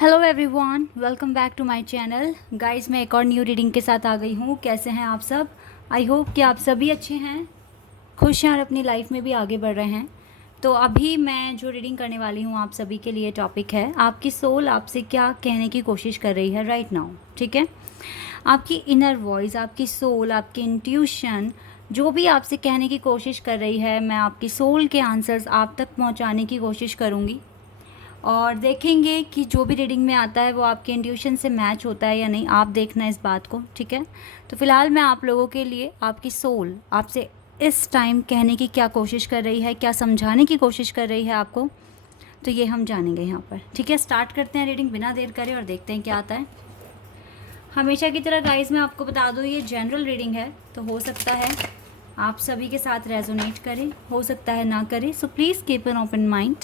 Hello everyone, welcome back to my channel. Guys, मैं एक और न्यू रीडिंग के साथ आ गई हूँ। कैसे हैं आप सब? आई होप कि आप सभी अच्छे हैं, खुश हैं और अपनी लाइफ में भी आगे बढ़ रहे हैं। तो अभी मैं जो रीडिंग करने वाली हूँ आप सभी के लिए टॉपिक है आपकी सोल आपसे क्या कहने की कोशिश कर रही है राइट नाउ। ठीक है, आपकी इनर वॉइस, आपकी सोल, आपकी इंट्यूशन जो भी आपसे कहने की कोशिश कर रही है, मैं आपकी सोल के आंसर्स आप तक पहुँचाने की कोशिश करूँगी और देखेंगे कि जो भी रीडिंग में आता है वो आपके इंट्यूशन से मैच होता है या नहीं। आप देखना इस बात को, ठीक है। तो फ़िलहाल मैं आप लोगों के लिए आपकी सोल आपसे इस टाइम कहने की क्या कोशिश कर रही है, क्या समझाने की कोशिश कर रही है आपको, तो ये हम जानेंगे यहाँ पर। ठीक है, स्टार्ट करते हैं रीडिंग बिना देर करे और देखते हैं क्या आता है। हमेशा की तरह गाइस मैं आपको बता दूँ, ये जनरल रीडिंग है, तो हो सकता है आप सभी के साथ रेजोनेट करें, हो सकता है ना करें। So please keep an open mind.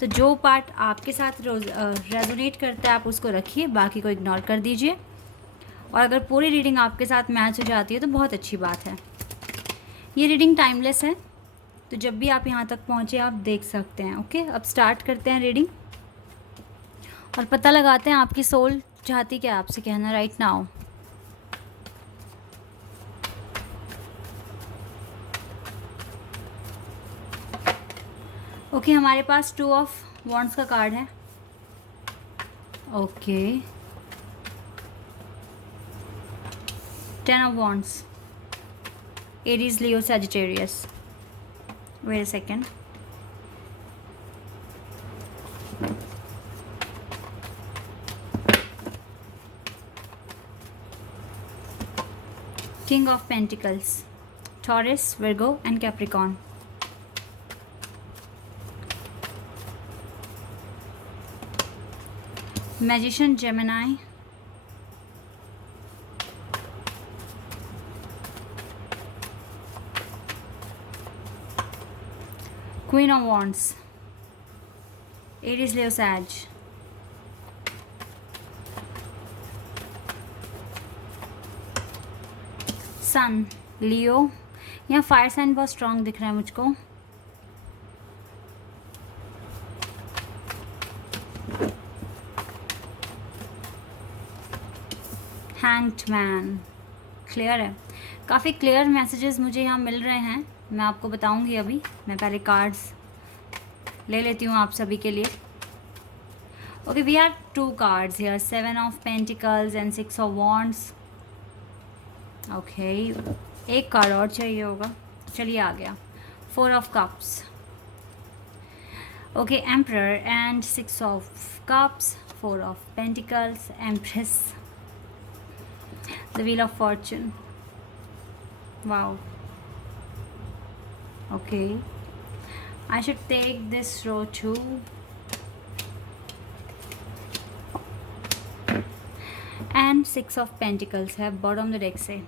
तो जो पार्ट आपके साथ रेजोनेट करता है आप उसको रखिए, बाकी को इग्नोर कर दीजिए। और अगर पूरी रीडिंग आपके साथ मैच हो जाती है तो बहुत अच्छी बात है। ये रीडिंग टाइमलेस है, तो जब भी आप यहाँ तक पहुँचे आप देख सकते हैं। ओके, अब स्टार्ट करते हैं रीडिंग और पता लगाते हैं आपकी सोल चाहती क्या आपसे कहना राइट नाउ। ओके, हमारे पास 2 ऑफ वॉन्ड्स का कार्ड है। Okay, 10 of wands, Aries, Leo, Sagittarius. Wait a second. King of Pentacles, Taurus, Virgo and Capricorn. Magician, Gemini. Queen of Wands, Aries, Leo, Sag. Sun, Leo. यहाँ fire sign बहुत strong दिख रहा है मुझको। Hanged man, clear है। काफ़ी clear messages मुझे यहाँ मिल रहे हैं, मैं आपको बताऊंगी अभी। मैं पहले कार्ड्स ले लेती हूँ आप सभी के लिए। Okay, we have 2 cards here, 7 of pentacles and 6 of wands. Okay, एक कार्ड और चाहिए होगा, चलिए आ गया। 4 of cups. Okay, emperor and 6 of cups, 4 of pentacles, empress, the wheel of fortune. Wow, okay, I should take this row too. And 6 of Pentacles है bottom the deck से।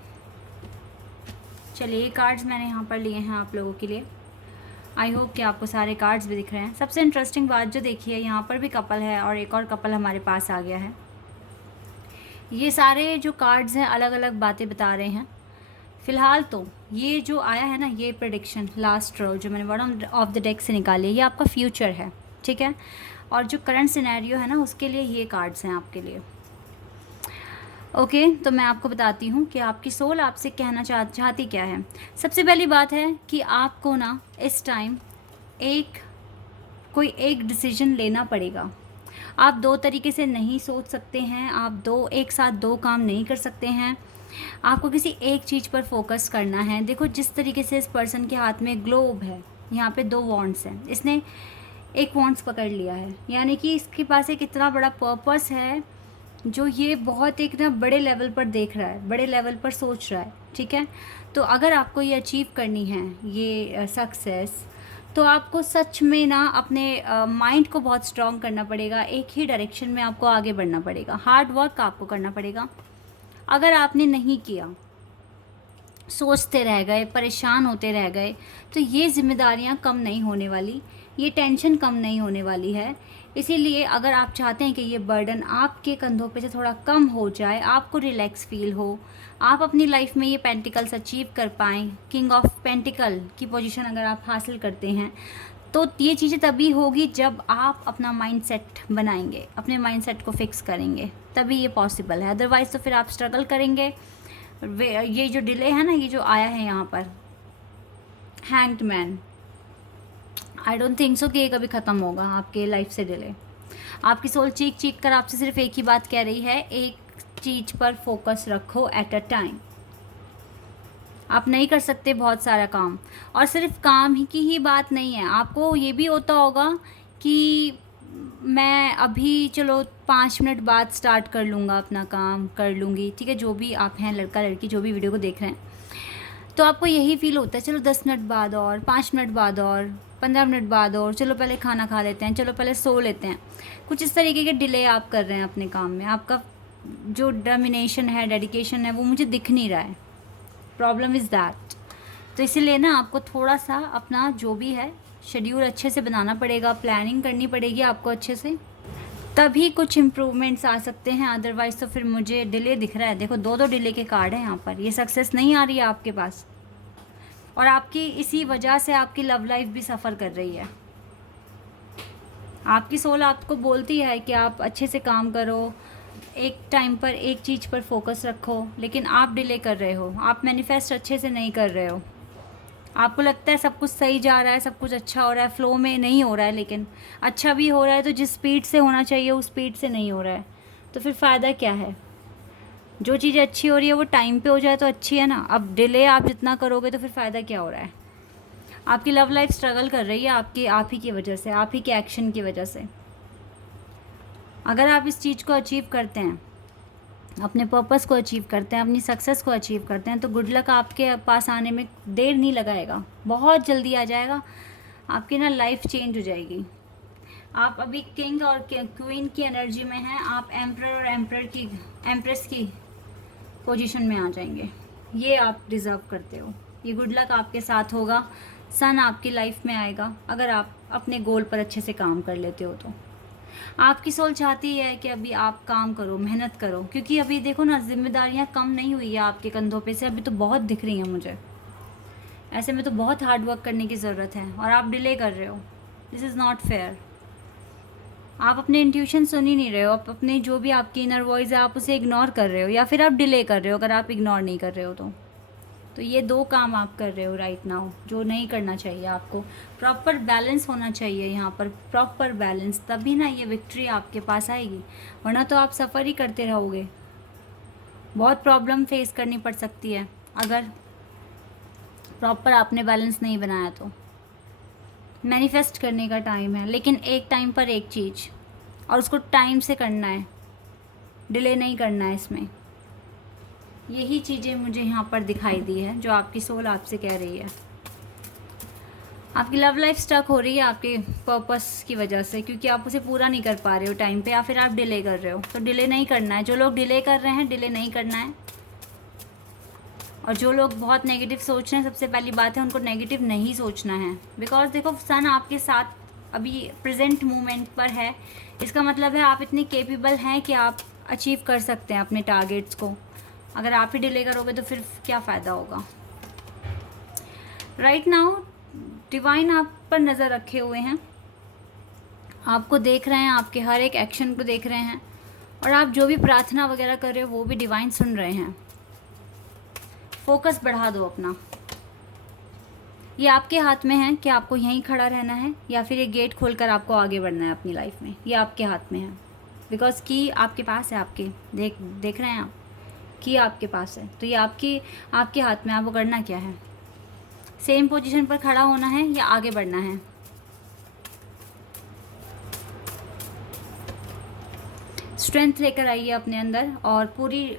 चलिए, ये कार्ड्स मैंने यहाँ पर लिए हैं आप लोगों के लिए। आई होप कि आपको सारे कार्ड्स भी दिख रहे हैं। सबसे इंटरेस्टिंग बात जो देखिए, यहाँ पर भी कपल है और एक और कपल हमारे पास आ गया है। ये सारे जो कार्ड्स हैं अलग अलग बातें बता रहे हैं। फ़िलहाल तो ये जो आया है ना, ये प्रेडिक्शन लास्ट रो जो मैंने बॉटम ऑफ द डेक से निकाली है, ये आपका फ्यूचर है, ठीक है। और जो करंट सिनेरियो है ना, उसके लिए ये कार्ड्स हैं आपके लिए। ओके, तो मैं आपको बताती हूँ कि आपकी सोल आपसे कहना चाहती क्या है। सबसे पहली बात है कि आपको ना इस टाइम कोई एक डिसीजन लेना पड़ेगा। आप 2 तरीके से नहीं सोच सकते हैं, आप एक साथ 2 काम नहीं कर सकते हैं। आपको किसी एक चीज़ पर फोकस करना है। देखो, जिस तरीके से इस पर्सन के हाथ में ग्लोब है, यहाँ पे 2 वॉन्ड्स हैं, इसने एक वॉन्ड्स पकड़ लिया है, यानी कि इसके पास एक इतना बड़ा पर्पस है जो ये बहुत एक ना बड़े लेवल पर देख रहा है, बड़े लेवल पर सोच रहा है, ठीक है। तो अगर आपको ये अचीव करनी है, ये सक्सेस, तो आपको सच में ना अपने माइंड को बहुत स्ट्रॉन्ग करना पड़ेगा। एक ही डायरेक्शन में आपको आगे बढ़ना पड़ेगा, हार्ड वर्क आपको करना पड़ेगा। अगर आपने नहीं किया, सोचते रह गए, परेशान होते रह गए, तो ये जिम्मेदारियां कम नहीं होने वाली, ये टेंशन कम नहीं होने वाली है। इसीलिए अगर आप चाहते हैं कि ये बर्डन आपके कंधों पे से थोड़ा कम हो जाए, आपको रिलैक्स फील हो, आप अपनी लाइफ में ये पेंटिकल्स अचीव कर पाएँ, किंग ऑफ पेंटिकल की पोजीशन अगर आप हासिल करते हैं, तो ये चीज़ें तभी होगी जब आप अपना माइंडसेट बनाएंगे, अपने माइंडसेट को फिक्स करेंगे, तभी ये पॉसिबल है। अदरवाइज़ तो फिर आप स्ट्रगल करेंगे। ये जो डिले है ना, ये जो आया है यहाँ पर hanged man, I don't think so कि ये कभी ख़त्म होगा आपके लाइफ से डिले। आपकी सोल चीख चीख कर आपसे सिर्फ एक ही बात कह रही है, एक चीज़ पर फोकस रखो एट अ टाइम। आप नहीं कर सकते बहुत सारा काम, और सिर्फ काम ही की ही बात नहीं है, आपको ये भी होता होगा कि मैं अभी चलो 5 मिनट बाद स्टार्ट कर लूँगा, अपना काम कर लूँगी, ठीक है, जो भी आप हैं, लड़का लड़की जो भी वीडियो को देख रहे हैं, तो आपको यही फील होता है चलो 10 मिनट बाद और 5 मिनट बाद और 15 मिनट बाद और चलो पहले खाना खा लेते हैं, चलो पहले सो लेते हैं। कुछ इस तरीके के डिले आप कर रहे हैं अपने काम में। आपका जो डिटर्मिनेशन है, डेडिकेशन है, वो मुझे दिख नहीं रहा है। Problem is that. तो इसीलिए ना आपको थोड़ा सा अपना जो भी है शेड्यूल अच्छे से बनाना पड़ेगा, प्लानिंग करनी पड़ेगी आपको अच्छे से, तभी कुछ इम्प्रूवमेंट्स आ सकते हैं। अदरवाइज़ तो फिर मुझे डिले दिख रहा है, देखो 2 डिले के कार्ड हैं यहाँ पर। ये सक्सेस नहीं आ रही है आपके पास, और आपकी इसी वजह से आपकी लव लाइफ भी सफ़र कर रही है। आपकी सोल आपको बोलती है कि आप अच्छे से काम करो, एक टाइम पर एक चीज़ पर फोकस रखो, लेकिन आप डिले कर रहे हो, आप मैनिफेस्ट अच्छे से नहीं कर रहे हो। आपको लगता है सब कुछ सही जा रहा है, सब कुछ अच्छा हो रहा है, फ्लो में नहीं हो रहा है, लेकिन अच्छा भी हो रहा है तो जिस स्पीड से होना चाहिए उस स्पीड से नहीं हो रहा है, तो फिर फ़ायदा क्या है। जो चीज़ें अच्छी हो रही है वो टाइम पे हो जाए तो अच्छी है ना। अब डिले आप जितना करोगे तो फिर फ़ायदा क्या हो रहा है। आपकी लव लाइफ स्ट्रगल कर रही है आप ही की वजह से, आप ही के एक्शन की वजह से। अगर आप इस चीज़ को अचीव करते हैं, अपने पर्पस को अचीव करते हैं, अपनी सक्सेस को अचीव करते हैं, तो गुड लक आपके पास आने में देर नहीं लगाएगा, बहुत जल्दी आ जाएगा। आपकी ना लाइफ चेंज हो जाएगी। आप अभी किंग और क्वीन की एनर्जी में हैं, आप एम्परर और एम्प्रेस की पोजीशन में आ जाएंगे। ये आप डिज़र्व करते हो, ये गुड लक आपके साथ होगा। सन आपकी लाइफ में आएगा अगर आप अपने गोल पर अच्छे से काम कर लेते हो। तो आपकी सोल चाहती है कि अभी आप काम करो, मेहनत करो, क्योंकि अभी देखो ना जिम्मेदारियां कम नहीं हुई है आपके कंधों पे से, अभी तो बहुत दिख रही हैं मुझे। ऐसे में तो बहुत हार्ड वर्क करने की ज़रूरत है, और आप डिले कर रहे हो। This is not fair. आप अपने इंट्यूशन सुन ही नहीं रहे हो, आप अपने जो भी आपकी इनर वॉइस है आप उसे इग्नोर कर रहे हो, या फिर आप डिले कर रहे हो। अगर आप इग्नोर नहीं कर रहे हो तो ये 2 काम आप कर रहे हो राइट नाउ, जो नहीं करना चाहिए आपको। प्रॉपर बैलेंस होना चाहिए यहाँ पर, प्रॉपर बैलेंस, तभी ना ये विक्ट्री आपके पास आएगी, वरना तो आप सफ़र ही करते रहोगे। बहुत प्रॉब्लम फेस करनी पड़ सकती है अगर प्रॉपर आपने बैलेंस नहीं बनाया तो। मैनिफेस्ट करने का टाइम है, लेकिन एक टाइम पर एक चीज़, और उसको टाइम से करना है, डिले नहीं करना है इसमें। यही चीज़ें मुझे यहाँ पर दिखाई दी है जो आपकी सोल आपसे कह रही है। आपकी लव लाइफ स्टक हो रही है आपके पर्पस की वजह से, क्योंकि आप उसे पूरा नहीं कर पा रहे हो टाइम पे, या फिर आप डिले कर रहे हो। तो डिले नहीं करना है। जो लोग डिले कर रहे हैं, डिले नहीं करना है। और जो लोग बहुत नेगेटिव सोच रहे हैं, सबसे पहली बात है उनको नेगेटिव नहीं सोचना है। बिकॉज देखो सन आपके साथ अभी प्रेजेंट मोमेंट पर है, इसका मतलब है आप इतने केपेबल हैं कि आप अचीव कर सकते हैं अपने टारगेट्स को। अगर आप ही डिले करोगे तो फिर क्या फ़ायदा होगा। राइट नाउ डिवाइन आप पर नज़र रखे हुए हैं, आपको देख रहे हैं, आपके हर एक एक्शन को देख रहे हैं, और आप जो भी प्रार्थना वगैरह कर रहे हो वो भी डिवाइन सुन रहे हैं। फोकस बढ़ा दो अपना। ये आपके हाथ में है कि आपको यहीं खड़ा रहना है या फिर ये गेट खोलकर आपको आगे बढ़ना है अपनी लाइफ में। ये आपके हाथ में है, बिकॉज की आपके पास है। आपके देख रहे हैं आप, की आपके पास है, तो ये आपके हाथ में। आपको करना क्या है, सेम पोजीशन पर खड़ा होना है या आगे बढ़ना है। स्ट्रेंथ लेकर आइए अपने अंदर, और पूरी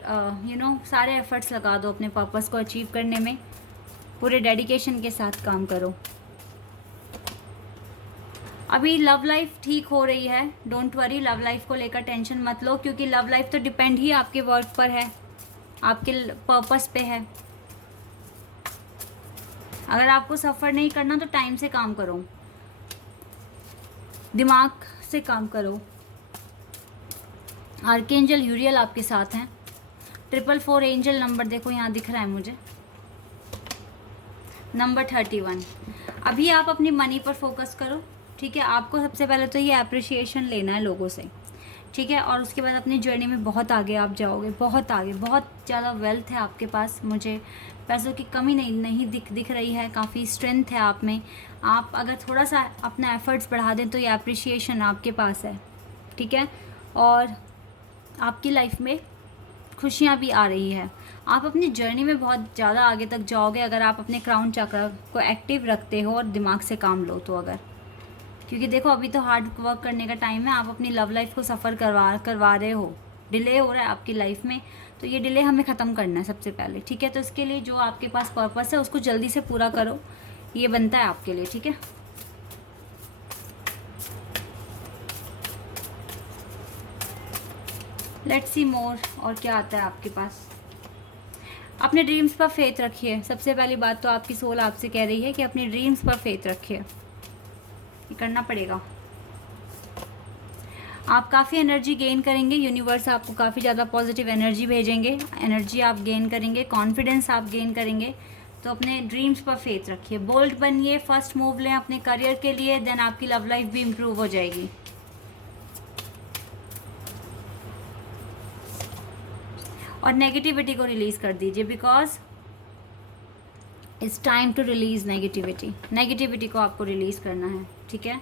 सारे एफर्ट्स लगा दो अपने पर्पस को अचीव करने में। पूरे डेडिकेशन के साथ काम करो। अभी लव लाइफ ठीक हो रही है, डोंट वरी, लव लाइफ को लेकर टेंशन मत लो, क्योंकि लव लाइफ तो डिपेंड ही आपके वर्क पर है, आपके पर्पस पे है। अगर आपको सफ़र नहीं करना तो टाइम से काम करो, दिमाग से काम करो। आर्कएंजल यूरियल आपके साथ हैं। 444 एंजल नंबर देखो यहाँ दिख रहा है मुझे। नंबर 31, अभी आप अपनी मनी पर फोकस करो, ठीक है। आपको सबसे पहले तो ये अप्रिसिएशन लेना है लोगों से, ठीक है। और उसके बाद अपनी जर्नी में बहुत आगे आप जाओगे, बहुत आगे, बहुत ज़्यादा वेल्थ है आपके पास, मुझे पैसों की कमी नहीं दिख रही है, काफ़ी स्ट्रेंथ है आप में। आप अगर थोड़ा सा अपना एफर्ट्स बढ़ा दें तो ये अप्रिसिएशन आपके पास है, ठीक है। और आपकी लाइफ में खुशियाँ भी आ रही है। आप अपनी जर्नी में बहुत ज़्यादा आगे तक जाओगे अगर आप अपने क्राउन चक्र को एक्टिव रखते हो और दिमाग से काम लो तो। अगर, क्योंकि देखो अभी तो हार्ड वर्क करने का टाइम है, आप अपनी लव लाइफ को सफ़र करवा रहे हो, डिले हो रहा है आपकी लाइफ में, तो ये डिले हमें ख़त्म करना है सबसे पहले, ठीक है। तो इसके लिए जो आपके पास पर्पस है उसको जल्दी से पूरा करो, ये बनता है आपके लिए, ठीक है। लेट्स सी मोर, और क्या आता है आपके पास। अपने ड्रीम्स पर फेथ रखिए। सबसे पहली बात तो आपकी सोल आपसे कह रही है कि अपनी ड्रीम्स पर फेथ रखिए, ये करना पड़ेगा। आप काफ़ी एनर्जी गेन करेंगे, यूनिवर्स आपको काफ़ी ज़्यादा पॉजिटिव एनर्जी भेजेंगे, एनर्जी आप गेन करेंगे, कॉन्फिडेंस आप गेन करेंगे। तो अपने ड्रीम्स पर फेथ रखिए, बोल्ड बनिए, फर्स्ट मूव लें अपने करियर के लिए, देन आपकी लव लाइफ भी इम्प्रूव हो जाएगी। और नेगेटिविटी को रिलीज़ कर दीजिए, because it's time to release negativity. Negativity को आपको रिलीज़ करना है, ठीक है।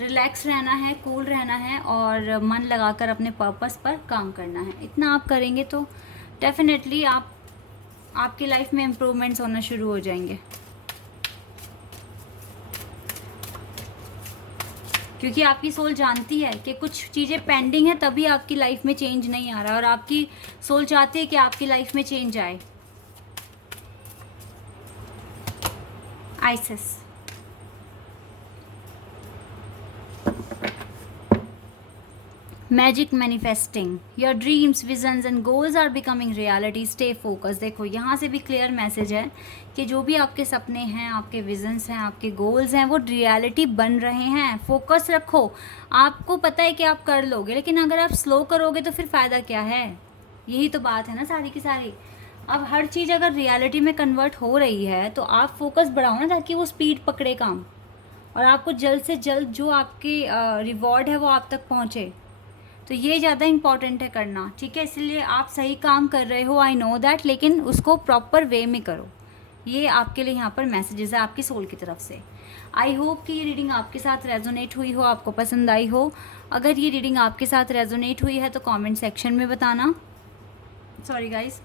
रिलैक्स रहना है, कूल रहना है, और मन लगाकर अपने पर्पस पर काम करना है। इतना आप करेंगे तो डेफिनेटली आपकी लाइफ में इम्प्रूवमेंट्स होना शुरू हो जाएंगे, क्योंकि आपकी सोल जानती है कि कुछ चीज़ें पेंडिंग है, तभी आपकी लाइफ में चेंज नहीं आ रहा, और आपकी सोल चाहती है कि आपकी लाइफ में चेंज आए। आइसिस, magic manifesting, your dreams, visions and goals are becoming reality, stay focus. देखो यहाँ से भी क्लियर मैसेज है कि जो भी आपके सपने हैं, आपके विजन्स हैं, आपके गोल्स हैं, वो रियलिटी बन रहे हैं। फोकस रखो, आपको पता है कि आप कर लोगे, लेकिन अगर आप स्लो करोगे तो फिर फ़ायदा क्या है। यही तो बात है ना सारी की सारी। अब हर चीज़ अगर रियलिटी में कन्वर्ट हो रही है तो आप फोकस बढ़ाओ ना, ताकि वो स्पीड पकड़े काम, और आपको जल्द से जल्द जो आपके रिवॉर्ड है वो आप तक पहुँचे। तो ये ज़्यादा इम्पॉर्टेंट है करना, ठीक है। इसलिए आप सही काम कर रहे हो, आई नो दैट, लेकिन उसको प्रॉपर वे में करो। ये आपके लिए यहाँ पर मैसेजेस है आपकी सोल की तरफ से। आई होप कि ये रीडिंग आपके साथ रेजोनेट हुई हो, आपको पसंद आई हो। अगर ये रीडिंग आपके साथ रेजोनेट हुई है तो कमेंट सेक्शन में बताना, सॉरी गाइस,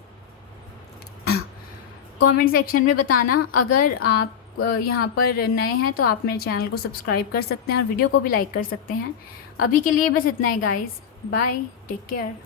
कमेंट सेक्शन में बताना। अगर आप यहाँ पर नए हैं तो आप मेरे चैनल को सब्सक्राइब कर सकते हैं और वीडियो को भी लाइक कर सकते हैं। अभी के लिए बस इतना ही गाइस, बाय, टेक केयर।